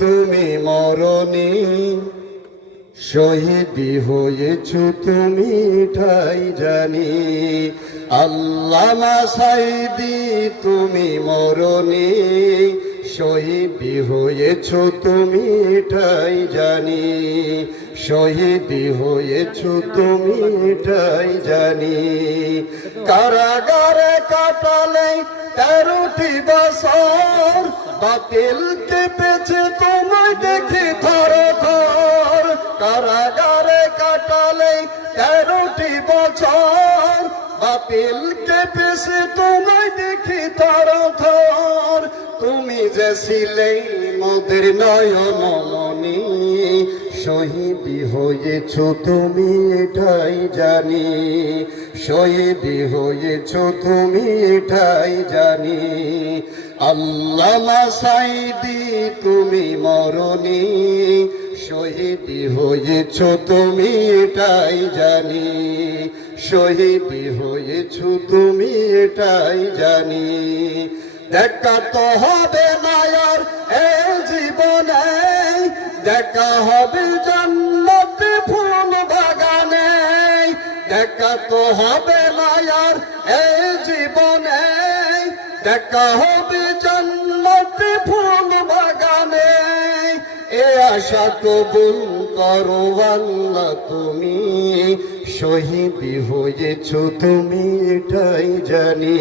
তুমি মরণে শহীদি হয়েছ তুমি ঠাই জানি। আল্লামা সাঈদী তুমি মরণে শহীদি হয়েছ তুমি ঠাই জানি। শহীদি হয়েছ তুমি ঠাই জানি। কারাগারে কাটালে 13টি বছর, বাতিল কেঁপেছে তোমায় দেখে থর থর। কারাগারে কাটালে 13টি বছর, বাতিল কেঁপেছে তোমায় দেখে থর থর। তুমি যে ছিলে মোদের নয়নমণি, শহীদি হয়েছ তুমি এটাই জানি। শহীদি হয়েছ তুমি এটাই জানি। আল্লামা সাঈদী তুমি মরণে শহীদি হয়েছ তুমি এটাই জানি। শহীদি হয়েছ তুমি এটাই জানি। দেখা তো হবে না আর এই জীবনে, দেখা হবে জান্নাতে ফুল বাগানে। দেখা তো হবে না আর এই জীবনে, দেখা হবে জান্নাতে ফুল বাগানে। এ আশা কবুল করো আল্লাহ তুমি, শহীদি হয়েছ তুমি এটাই জানি।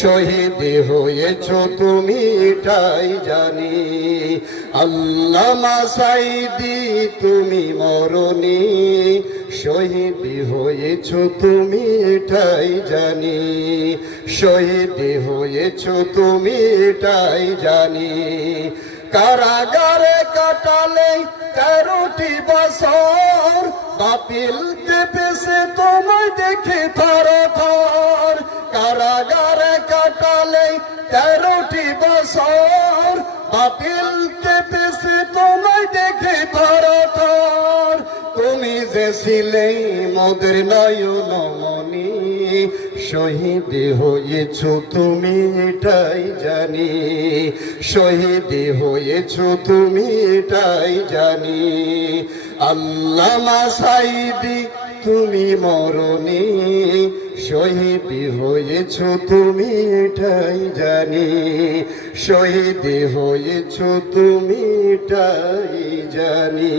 শহীদি হয়েছ তুমি এটাই জানি। আল্লামা সাঈদী তুমি মরণে শহীদি হয়েছ তুমি এটাই জানি। শহীদি হয়েছ তুমি এটাই জানি। কারাগারে কাটালে 13টি বছর, বাতিল কেঁপেছে তোমায় দেখে থর থর। কারাগারে কাটালে 13টি বছর, বাতিল কেঁপেছে তোমায় দেখে থর থর। তুমি যে ছিলে মোদের নয়নমণি, শহীদি হয়েছ তুমি এটাই জানি। শহীদি হয়েছ তুমি এটাই জানি। আল্লামা সাঈদী তুমি মরণে শহীদি হয়েছ তুমি এটাই জানি। শহীদি হয়েছ তুমি এটাই জানি।